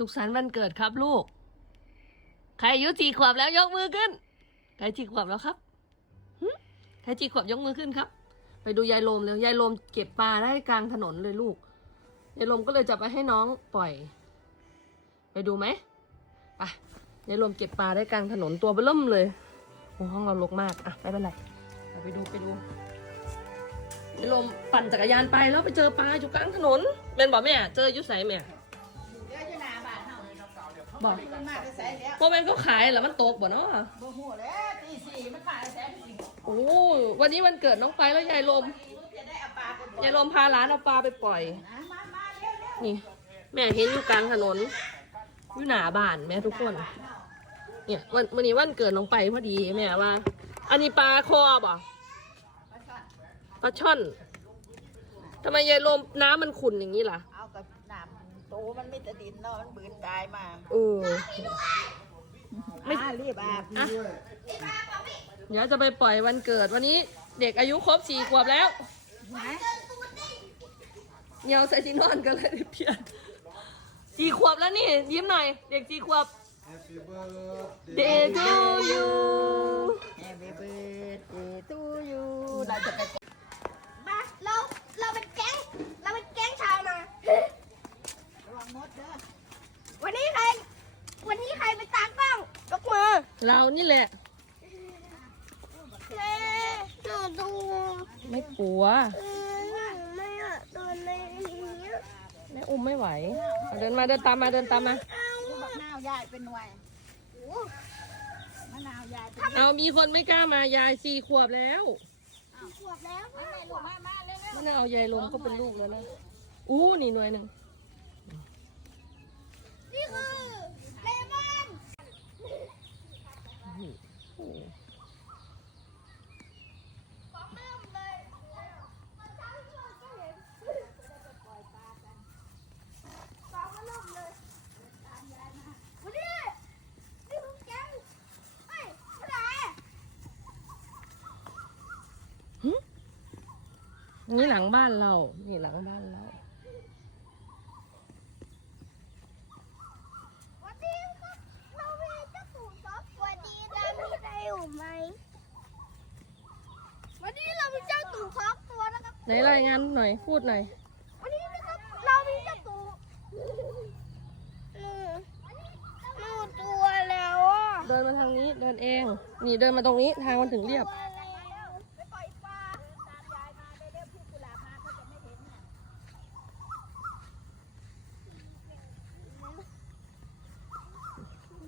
สุขสันต์วันเกิดครับลูก ใครอายุสี่ขวบแล้วยกมือขึ้น ใครสี่ขวบแล้วครับใครสี่ขวบยกมือขึ้นครับ ไปดูยายลมเร็วยายลมเก็บปลาได้กลางถนนเลยลูก ยายลมก็เลยจะไปให้น้องปล่อย ไปดูไหมไปยายลมเก็บปลาได้กลางถนนตัวเบิ่มเลยโอ้ห้องเรารกมากอะไม่เป็นไรไปดูไปดูยายลมปั่นจักรยานไปแล้วไปเจอปลาอยู่กลางถนนเป็นบอกแม่ เจออยุไสแม่ บอกมันมาจะใส่แล้วว่ามันก็ขายแล้วมันตกบ่เนาะบ่ฮู้แล้วตีสี่มันมาจะใส่ตีสี่โอ้วันนี้วันเกิดน้องไปแล้วยายลมจะได้เอาปลาไปปล่อยยายลมพาหลานเอาปลาไปปล่อยนะมามาเร็วเร็วนี่ แม่เห็นอยู่กลางถนนอยู่หน้าบ้านแม่ทุกคน เนี่ยวันวันนี้วันเกิดน้องไปพอดีแม่ว่า อันนี้ปลาคอบ่มาซ่อนปลาช่อนทำไมยายลมน้ำมันขุ่นอย่างนี้ล่ะเอากับน้ำโตมันไม่แต่ดินเนาะ มันบืนตายมาเออ ไม่อ่ารีบอาบอะ เดี๋ยวจะไปปล่อยวันเกิดวันนี้เด็กอายุครบสี่ขวบแล้วนะเหนียวใส่ที่นอนกันเลยเพี้ยนสี่ขวบแล้วนี่ ยิ้มหน่อย เด็กสี่ขวบ Happy birthday Day to you แฮปปี้เบิร์ดเดย์ทูยูเราจะไป มาเราเราเป็นแก๊งเราเป็นแก๊งชาวนา ระวังมดเด้อ วันนี้ใคร วันนี้ใครเป็นตากล้องยกมือ เรานี่แหละ แม่หนูดูไม่กลัวเออไม่อะตัวในนี้แม่อุ้มไม่ไหวเอาเดินมาเดินตามมาเดินตามมา เอามะนาว ยายเป็นหน่วยมะนาวยายเป็นเอามีคนไม่กล้ามายายสี่ขวบแล้วขวบแล้วมาแม่ลูกมามาเร็วเร็วมันเอายายลมก็เป็นลูกแล้วนะอู้นี่หน่วยหนึ่งนี่คือ นี่หลังบ้านเรา นี่หลังบ้านเรา วันนี้ครับเรามีเจ้าปู่ซอฟวันนี้เรามีใครอยู่ไหมวันนี้เรามีเจ้าตู่สองตัวนะครับ ไหนรายงานหน่อยพูดหน่อย วันนี้นะครับเรามีเจ้าตู่หนูหนูตัวแล้วอะเดินมาทางนี้เดินเอง นี่เดินมาตรงนี้ทางมันถึงเรียบ ตัวแล้วไปปล่อยปลา ตามยายมาเร็วๆพี่กุหลาบมาเขาจะไม่เห็นน่ะ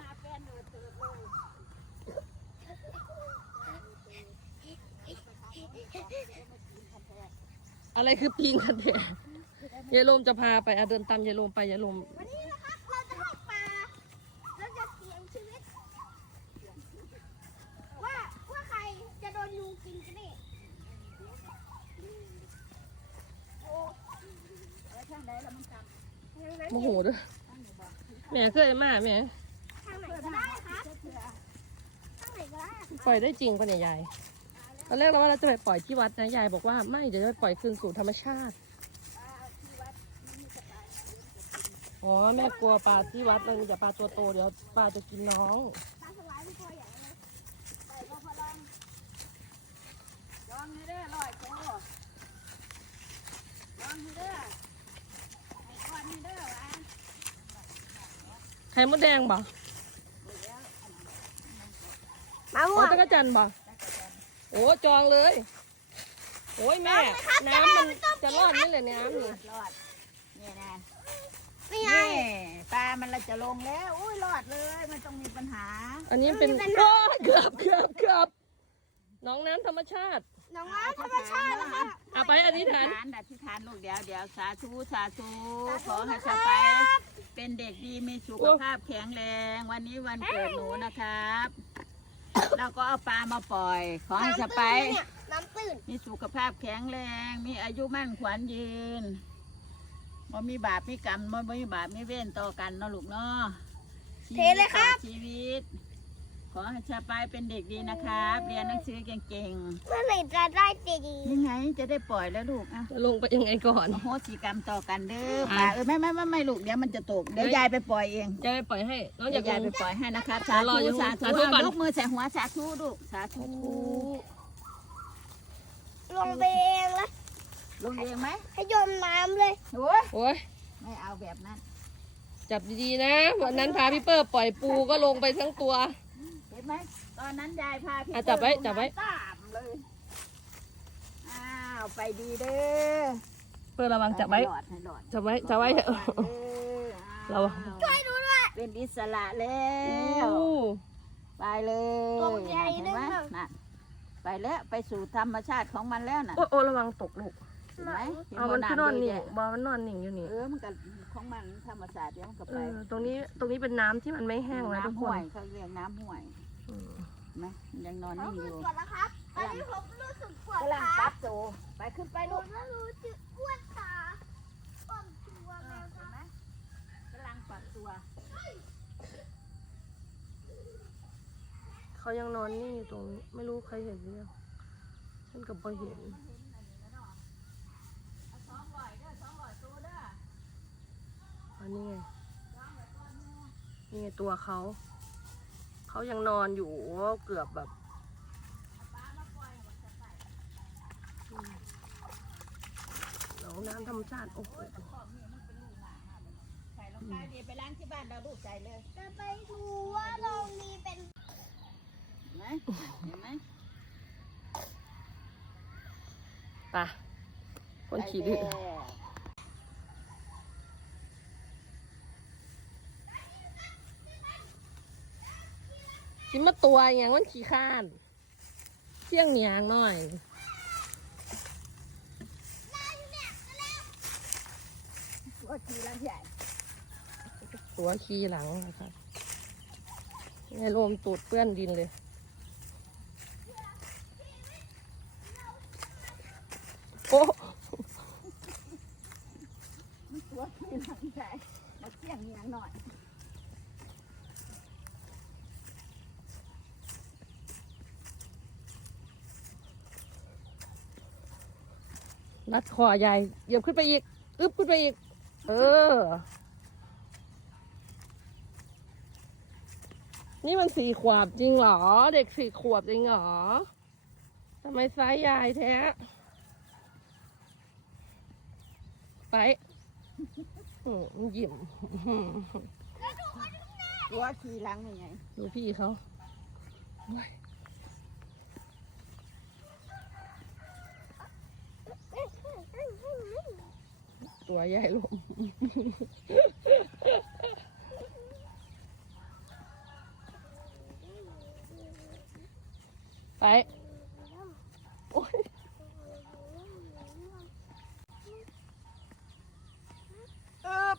นาแฟนเดือดเตือนเลย อะไรคือปิงกันแท้ยายลมจะพาไปอะเดินตามยายลมไปยายลมวันนี้นะครับเราจะให้าปลาเราจะเสี่ยงชีวิต ว่าว่าใครจะโดนยุงกินกันแน่โอ้แล้วทางไหนแล้วมันกลับยังนั้นโมโหด้วยแม่เคยมาแม่ทางไหนก็ได้ครับทางไหนก็ได้ปล่อยได้จริงปะเนี่ยยาย ตอนแรกเราว่าเราจะไปปล่อยที่วัดนะยายบอกว่าไม่เดี๋ยวจะปล่อยคืนสู่ธรรมชาติอ๋อแม่กลัวปลาที่วัดมันมีแต่ปลาตัวโตเดี๋ยวปลาจะกินน้องปลาสวายมันตัวใหญ่เลยไปบ่พอลองลองให้เด้อร้อยโตลองให้เด้อให้ก่อนให้เด้อวะไข่มดแดงบ่มาโอ้ม่วงจักรจันทร์บ่ โอ้จองเลย โอ้ยแม่ น้ำมันจะรอดนี่เลยน้ำนี่รอดเนี่ยนะนี่ไงนี่ปลามันละจะลงแล้วอุ้ยรอดเลยมันต้องมีปัญหา อันนี้เป็นโอ้ยเกือบเกือบเกือบน้องน้ำธรรมชาติน้องน้ำธรรมชาตินะครับเอาไปอธิษฐานอธิษฐานลูกเดี๋ยวเดี๋ยวสาธุสาธุสาธุขอให้ครัสบไปเป็นเด็กดีมีสุขภาพแข็งแรง วันนี้วันเกิดหนูนะครับ แล้วก็เอาปลามาปล่อย ขอให้สไปน้ำตื้นมีสุขภาพแข็งแรง มีอายุมั่นขวัญยืนบ่มีบาปมีกรรมบ่มีบาปมีเวรต่อกันเนาะลูกเนาะเทเลยครับ ชีวิตข ออให้ชาปายเป็นเด็กดีนะครับ เรียนหนังสือเก่งเมื่อไหร่จะได้ตีดีๆ ยังไงจะได้ปล่อยแล้วลูกอะจะลงไปยังไงก่อนโหสิกรรมต่อกันเด้ออะป่าเออไม่ไม่ไม่ไม่ลูกเดี๋ยวมันจะตกเดี๋ยวยายไปปล่อยเองจะไปปล่อยให้ น้องอเดี๋ยยาวกยายลไปงปล่อยให้นะครับสาสาธุธุสาสาธุธุก่อน ยกมือใส่หัวสาธุลูกสาธุลงไปเองแล้วลงเองไหมให้โยนน้ำเลยโอ้ยโอ้ยไม่เอาแบบนั้นจับดีๆนะ วันนั้นพาพี่เปอร์ปล่อยปูก็ลงไปทั้งตัวเห็น ไหมตอนนั้นยายพาพี่อะจับไว้เปิ้ลจับไว้ลงน้ำตามเลยอ้าวไปดีเด้อเปอร์ระวังจับไว้ให้หลอดให้หลอดจับไว้จับไว้เถอะระวังระวังช่วยดูด้วย เป็นอิสระแล้วโอ้ไปเลยตกใจเห็นนึกไหมว่าน่ะไปแล้วไปสู่ธรรมชาติของมันแล้วน่ะโอ้โอ้ระวังตกลูกเห็นไหมห็เอามันขึ้นนอนบ่ำนิ่งเยะบอมันนอนนิ่งอยู่นี่เออมันก็ของมันธรรมชาติเดี๋ยวมันก็เอไปอตรงนี้ตรงนี้เป็นน้ำที่มันไม่แห้งนะทุกน้ำคห้วนยเขาเรียกน้ำห้วยอืมเห็ นไหมมันยังนอนเขานิ่งอรู้ยู่สึกปวดแล้วครับตอนนี้ผมรู้สึกปวดกำลังขาปั๊บโตไปขึ้นไปผลูมกก็รู้สึกปวดขาปวดตัวแล้วคเห็รันบไหมกำลังปรับตัว เขายังนอนนิ่งอยู่ตรงนี้ไม่รู้ใครเห็นหรือยังฉันกับพอเห็นสองร้อยเด้อสองร้อยตัวเด้ออันนี้ไงนี่ไงตัวเขา เขายังนอนอยู่เกือบแบบอืมแล้วน้ำธรรมชาติโอ้โหใส่ลงไปเดี๋ยวไปล้างที่บ้านเราลูกใส่เลย จะไปดูว่าเรามีเป็นเห็นไหมเห็นไหมไปะคนขี่ดื้อ ไปแล้วกินมาตัวอย่างมันขี่ข้านเที่ยงเหนียงหน่อยตัวทีละใหญ่ตัวขี่หลังนะครับไงลมตูดเปื้อนดินเลยโอ้ตัวทีละใหญ่มาเที่ยงเนียงหน่อย รัดคอใหญ่เหยียบขึ้นไปอีก อึบขึ้นไปอีก เออ นี่มันสี่ขวบจริงเหรอ เด็กสี่ขวบจริงเหรอทำไมไซส์ใหญ่แท้ไปอืมมันยิ้มตัวทีหลังเป็นไง ดูพี่เขาโอ้ย ตัวใหญ่ลง ไป โอ้ย อึบ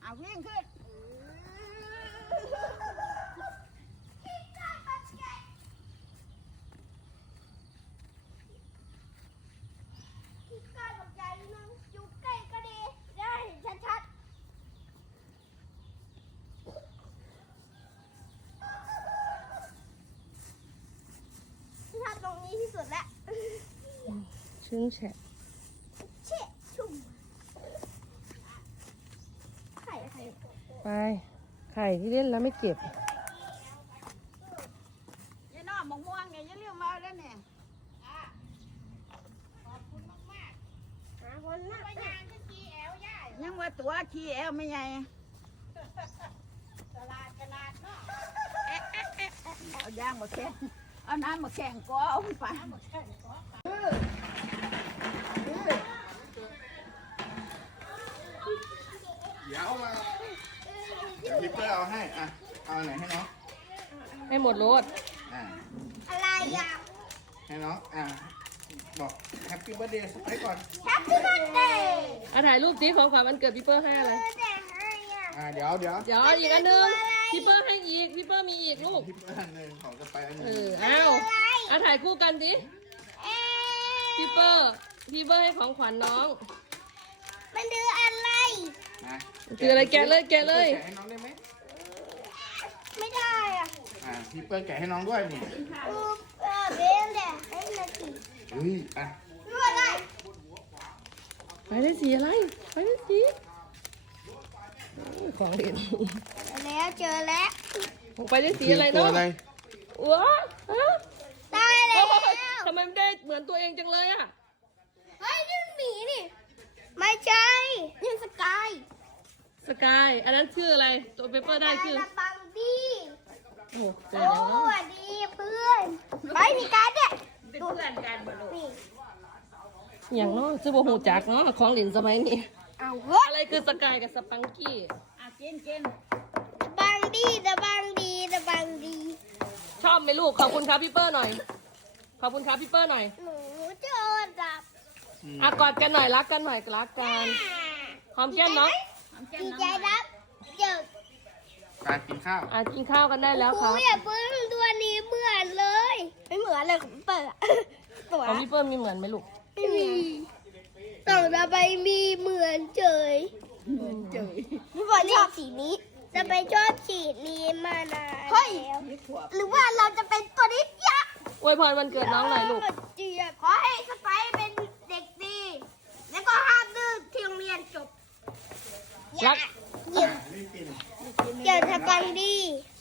เอาวิ่งขึ้น ที่ใกล้กับใหญ่นึงอยู่ใกล้ก็ดีได้เห็นชัดๆชัดตรงนี้ที่สุ ดแล้วชื้นแฉะเชี่ยชุ่มไข่ไข่ไป ไข่ที่เล่นแล้วไม่เก็บยายน้อมมะม่วงเนี่ยอย่าลืมมาเอาแล้วเนี่ยหาคนหน้าไปยางก็กีแอลย่ายยังว่าตัวขี้แอลไม่ใหญ่ตลาดตลาดเนาะเอาย่างมาแข่ง เอาน้ำมาแข่งก็เอาไปเดี๋ยวเอามาเดี๋ยวพี่เปิ้ลเอาให้อะเอาอันไหนให้น้องให้หมดรถอ่าอะไรอะให้น้องอ่าบอกแฮปปี้เบิร์ดเดย์สไปก่อนแฮปปี้เบิร์ดเดย์อะถ่ายรูปสิของขวัญวันเกิดพี่เปอร์ให้อะไรเบิร์ดเดย์ให้อะอ่าเดี๋ยวเดี๋ยวเดี๋ยวอีกอันหนึงพี่เปอร์ให้อีกพี่เปอร์ มีอีกลูกพี่เปิ้ลอันหนึ่งของสไปอันหเอนึ่งอเอาเอาถ่ายคู่กันดิเอ๊ะพี่เปอร์พี่เปอร์ให้ของขวัญน้อง มันคืออะไร นะคืออะไรแกะเลยแกะเลย แกะให้น้องได้ไหมไม่ได้อะอะพี่เปิ้ลแกะให้น้องด้วยนี่อือเออเบนแหละให้นาทีเฮ้ยอะรู้อะไรไปได้สีอะไร ไปได้สีโอ้ยของเล่นเจอแล้วเจอแล้ว ไปได้สีอะไรตัวเนาะอะไรว้าฮะได้แล้โอ้วยทำไมไม่ได้เหมือนตัวเองจังเลยอะเฮ้ยนี่หมีนี่ ไม่ใช่นี่สกาย สกาย อันนั้นชื่ออะไร ตัวเปเปอร์ได้ชื่อสบังดีโอ้เจอโอ้แล้วสวัสดีเพื่อนไม่มีการเนี่ยเป็นเพื่อนกันบ่ลูกนี่อย่างเนาะชื่อโบหูจักเนาะของเหลินสมัยนี้เอาเว้ยอะไรคือสกายกับสปังกี้อะกินกินสบังดีสบังดีสบังดี ชอบไหมลูกขอบคุณครับพี่เปอร์หน่อย ขอบคุณครับพี่เปอร์หน่อยหนูเจอดับอืมอะกอดกันหน่อยรักกันหน่อยรักกันหอมแก้มเนาะหอมแก้มดีน้องใจหน่อยรับเจอการกินข้าวอะกินข้าวกันได้แล้วคครูรับอย่าเพิ่งตัวนี้เหมือนเลย ไม่เหมือนเลยของเปิดตัวของพี่เปอร์มีเหมือนไหมลูกไม่มีต่อจะไปมีเหมือนเฉยเจอพี่บอลชอบสีนี้ จะไปชอบสีนี้มานานเฮ้ยยี่ขวบหรือว่าเราจะเป็นตัวนี้ยะอวยพรวันเกิดน้องหน่อยลูก เจียบขอให้สไปซ์เป็นเด็กดี แล้วก็ห้ามดื้อที่โรงเรียนจบรัก เยี่ยมไม่กินเดี๋ยวจะฟังดีอ